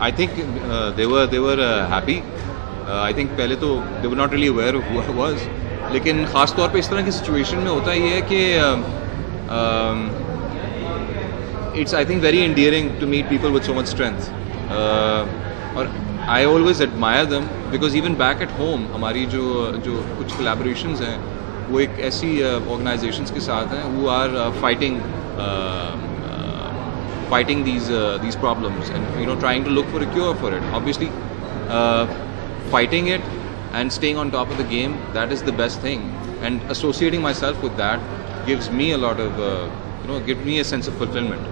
I think they were happy. I think पहले तो they were not really aware of who I was. लेकिन ख़ास तौर पे इस तरह की सिचुएशन में होता ये है कि it's I think very endearing to meet people with so much strength. और I always admire them because even back at home हमारी जो कुछ collaborations हैं वो एक ऐसी organizations के साथ हैं who are fighting these problems and trying to look for a cure for it. Obviously, fighting it and staying on top of the game, that is the best thing. And associating myself with that gives me a lot of gives me a sense of fulfillment.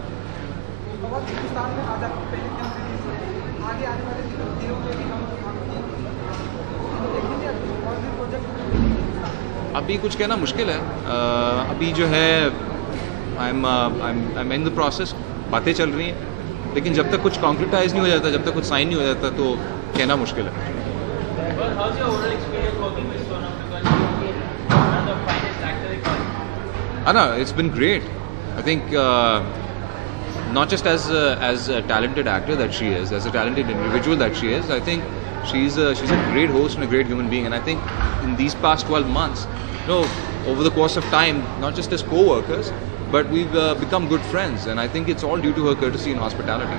अभी कुछ कहना मुश्किल है. अभी जो है I'm in the process. बातें चल रही हैं, लेकिन जब तक कुछ कॉन्क्रिटाइज नहीं हो जाता, जब तक कुछ साइन नहीं हो जाता, तो कहना मुश्किल है. Anna, it's been great. I think not just as a talented actor that she is, as a talented individual that she is, I think she's a great host and a great human being. And I think in these past 12 months, over the course of time, not just as co-workers, but we've become good friends, and I think it's all due to her courtesy and hospitality.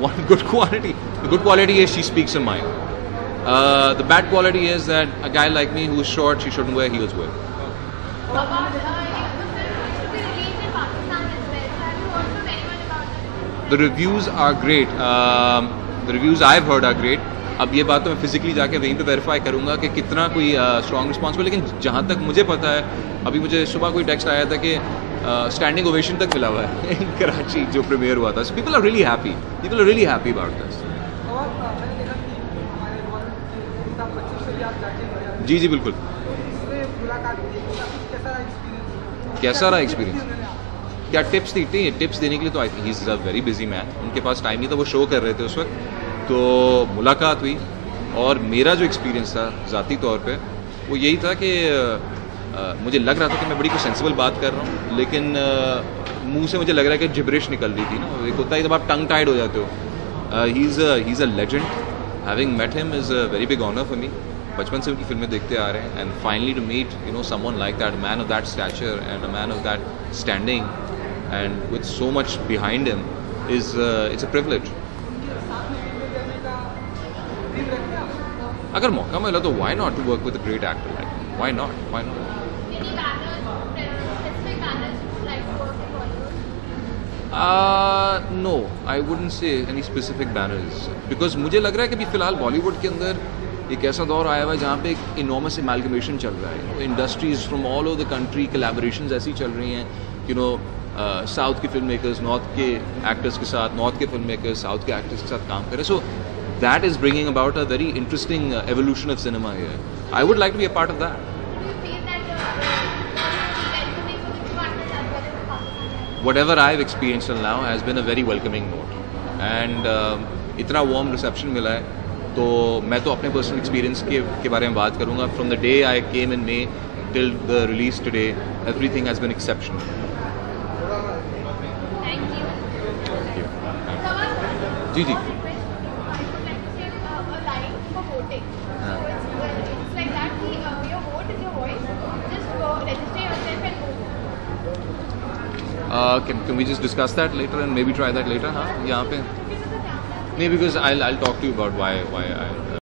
One good quality. The good quality is she speaks her mind. The bad quality is that a guy like me who's short, she shouldn't wear heels with. The reviews are great. The reviews I've heard are great. अब ये बात तो मैं physically जाके वहीं पे verify करूँगा कि कितना कोई स्ट्रॉन्ग रिस्पॉन्स हुआ, लेकिन जहाँ तक मुझे पता है, अभी मुझे सुबह कोई टेक्स्ट आया था कि स्टैंडिंग ओवेशन तक मिला हुआ है इन कराची जो प्रीमियर हुआ था. So people are really happy about this. जी बिल्कुल. कैसा रहा एक्सपीरियंस? क्या टिप्स दी? टिप्स देने के लिए तो I think he is a very busy man. उनके पास टाइम नहीं था, वो शो कर रहे थे उस वक्त, तो मुलाकात हुई. और मेरा जो एक्सपीरियंस था ज़ाती तौर पे वो यही था कि मुझे लग रहा था कि मैं बड़ी कोई सेंसिबल बात कर रहा हूँ, लेकिन मुंह से मुझे लग रहा है कि जिब्रिश निकल रही थी ना. एक होता है जब आप टंग टाइड हो जाते हो. He is a legend. Having met him is a very big honour for me. बचपन से उनकी फिल्में देखते आ रहे हैं, and finally to meet someone like that, man of that stature and a man of that standing and with so much behind him it's a privilege. अगर मौका मिला तो why not to work with a great actor like him? Why not? Any banners, specific banners you like to work in Bollywood? No, I wouldn't say any specific banners because मुझे लग रहा है कि अभी फिलहाल बॉलीवुड के अंदर एक ऐसा दौर आया हुआ है जहाँ पे एक इनॉर्मस एमैल्गमेशन चल रहा है. Industries from all over the country, collaborations ऐसी चल रही हैं. साउथ के फिल्म मेकर्स नॉर्थ के एक्टर्स के साथ, नॉर्थ के फिल्म मेकर्स साउथ के एक्टर्स के साथ काम कर रहे हैं. सो that is bringing about a very interesting evolution of cinema here. I would like to be a part of that. Do you feel that welcoming for the new actors as well as the Pakistan? Whatever I've experienced till now has been a very welcoming note. And इतना warm reception मिला है, तो मैं तो अपने personal experience के बारे में बात करूँगा. From the day I came in May till the release today, everything has been exceptional. Thank you. Ji ji. It's like that. Your vote is your voice. Just go register yourself and vote. Can we just discuss that later and maybe try that later? हाँ, यहाँ पे. नहीं, because I'll talk to you about why I